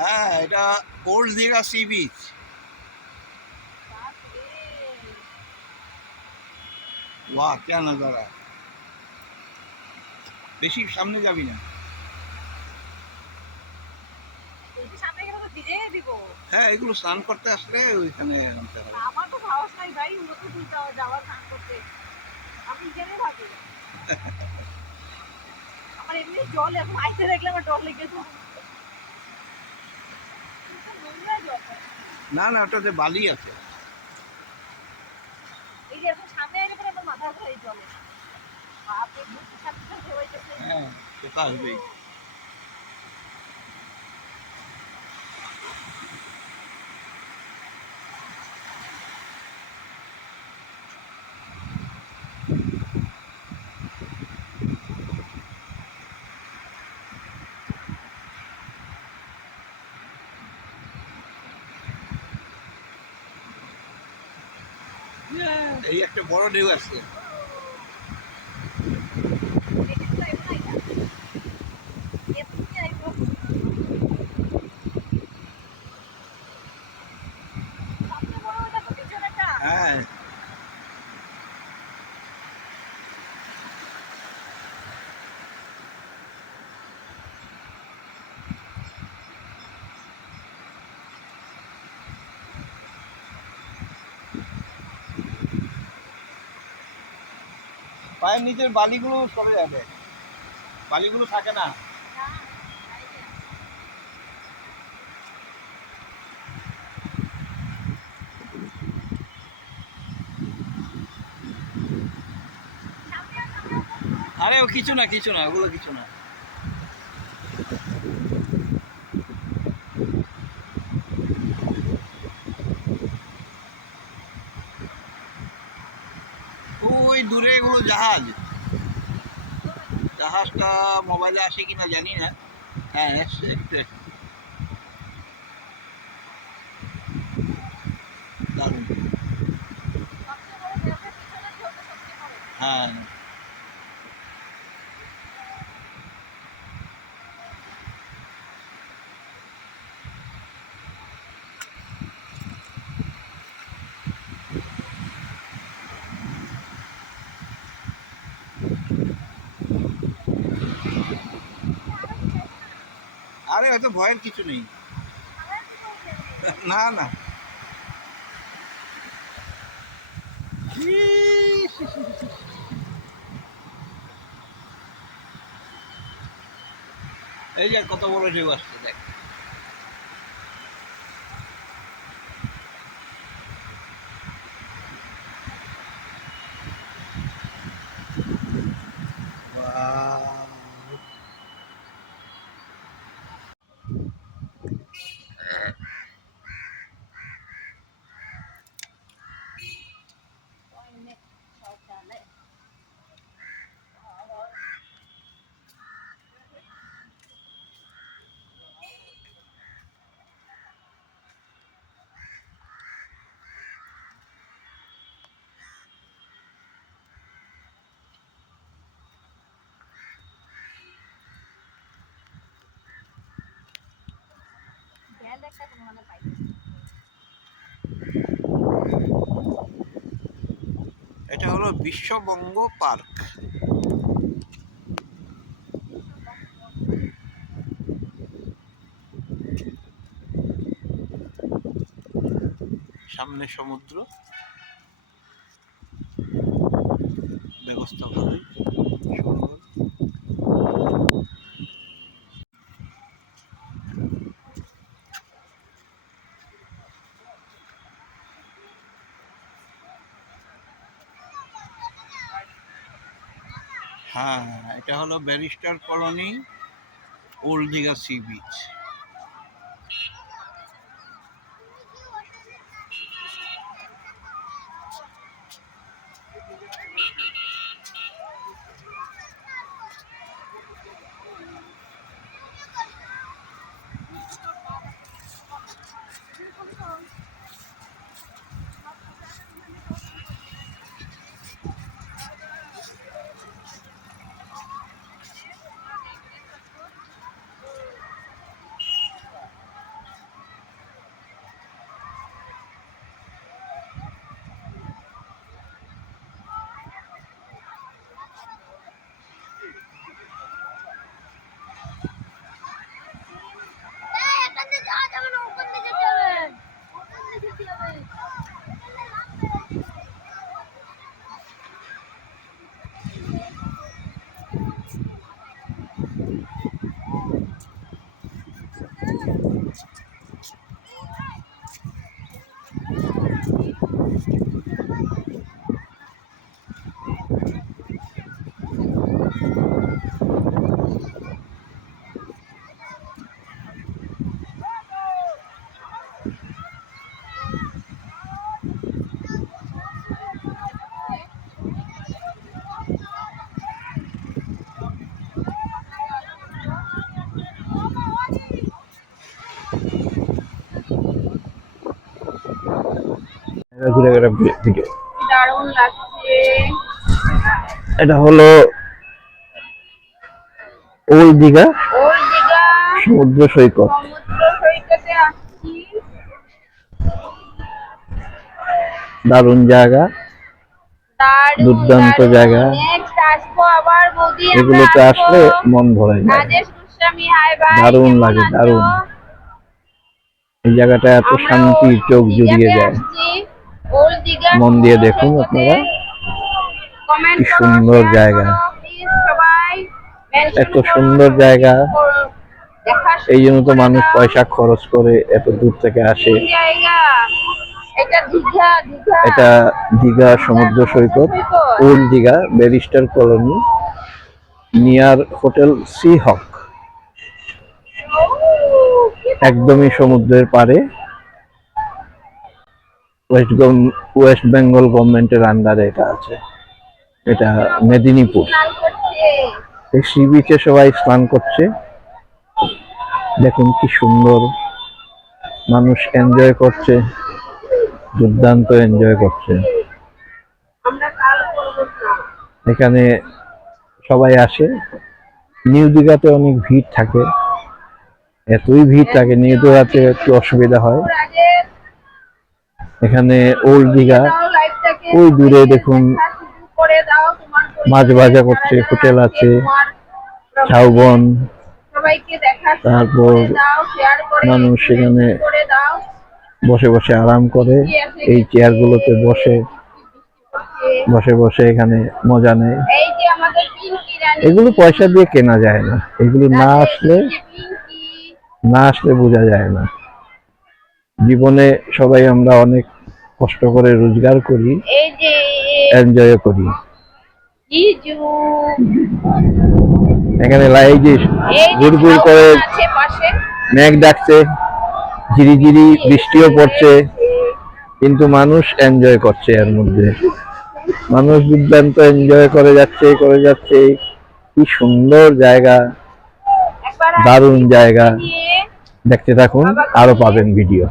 হ্যাঁ, এটা old Digha sea beach. বাহ, क्या नजारा है। বেশি সামনে যাবি না। হ্যাঁ, এগুলো স্নান করতে আসলে ওইখানে আনতে হবে। আমার তো সাহস নাই ভাই, ওকে তুলতে হবে যাওয়ার স্নান করতে। আমি এখানে থাকি। আমার এমনি জল এখন আইতে দেখলে আমার ডর লেগে গেছে। না না, ওটাতে বালি আছে। এই যে এখন সামনে আইলে পরে আমার মাথা ধরে এই জলে। বাপরে, বুকের সাথে সাথে হয়ে যাচ্ছে। হ্যাঁ, সেটা আসবেই। এই একটা বড় ঢেউ আসছে। হ্যাঁ, পায়ের নিচের বালিগুলো সরে যাবে, বালিগুলো থাকে না। আরে ও কিছু না, কিছু না, ওগুলো কিছু না। ওই দূরে এগুলো জাহাজ, জাহাজটা মোবাইলে আসে কিনা জানি না। হ্যাঁ, এসছে একটু একটু। দারুণ। হ্যাঁ, আরে হয়তো ভয়ের কিছু নেই। না না। এই যে কত বড় ঢেউ আসছে দেখ। এটা হলো বিশ্ববঙ্গ পার্ক। সামনে সমুদ্র, ব্যবস্থা ভালোই সুন্দর। হ্যাঁ, এটা হলো barrister colony, old Digha sea beach. ঘুরে ঘুরে ভিডিও। দারুণ লাগছে। এটা হলো ওল্ড দীঘা ওল্ড দীঘা সমুদ্র সৈকত। সমুদ্র সৈকতে আসছি। দারুণ জায়গা, দারুণ দুর্দান্ত জায়গা। নেক্সট আসবো আবার বৌদি, আমরা এগুলোতে আসবো। আসলে মন ভরে যায়, রাজেশ গোস্বামী, হাই ভাই, দারুণ কেমন লাগে, আছো? দারুণ। এই জায়গাটা এত আমরা শান্তি, ওল্ড চোখ জুড়িয়ে দীঘাতে যায়। আসছি। ওল্ড দীঘা মন দিয়ে সমুদ্র দেখুন সৈকতে। আপনারা, কমেন্ট কি করো, সুন্দর শেয়ার জায়গা। করো, প্লিজ সবাই মেনশন এত করো, সুন্দর জায়গা, দেখা এই জন্য তো করে মানুষ দাও। পয়সা খরচ করে এত দূর থেকে আসে। কোন জায়গা? এটা দীঘা, দীঘা। এটা দীঘা সমুদ্র সৈকত, old Digha, barrister colony, near hotel sea হক। ও, কি একদমই সমুদ্রের পাড়ে, ওয়েস্ট বেঙ্গল গভর্নমেন্টের আন্ডারে এটা আছে। এটা মেদিনীপুর। স্নান করছে। এই সি বিচে সবাই স্নান করছে, দেখুন কি সুন্দর, মানুষ এনজয় করছে, দুর্দান্ত এনজয় করছে। আমরা কাল করবো না। এখানে সবাই আসে। নিউ দীঘাতে অনেক ভিড় থাকে, এতই ভিড় থাকে নিউ দীঘাতে একটু অসুবিধা হয়। রাজেশ, এখানে ওল্ড দীঘা দাও লাইভটাকে, ওই দূরে দেখুন দেখা শুরু করে দাও। তোমার মাছ পরিবারের ভাজা যারা করছে, যারা হোটেল আছে, তোমার ঝাউবন। সবাইকে দেখা শুরু তারপর করে দাও, শেয়ার করে মানুষ সেখানে comment করে দাও। বসে বসে আরাম করে, এই চেয়ারগুলোতে বসে বসে বসে এখানে মজা নেয়। এই যে আমাদের পিঙ্কি রানী, এগুলো পয়সা দিয়ে কেনা যায় না, এগুলো না আসলে এই যে পিঙ্কি, বোঝা যায় না। জীবনে সবাই আমরা অনেক কষ্ট করে রোজগার করি, এই যে এনজয় করি। জিজু, এখানে এই যে এই যে ঘুর ঘুর করে ঝাউবন আছে পাশে। মেঘ ডাকছে, ঝিরিঝিরি বৃষ্টিও পড়ছে, কিন্তু মানুষ এনজয় করছে। এর মধ্যে মানুষ দুর্দান্ত এনজয় করে যাচ্ছে। কি সুন্দর জায়গা, একবার দারুণ জায়গা। নিয়ে দেখতে থাকুন, আরো পাবেন ভিডিও।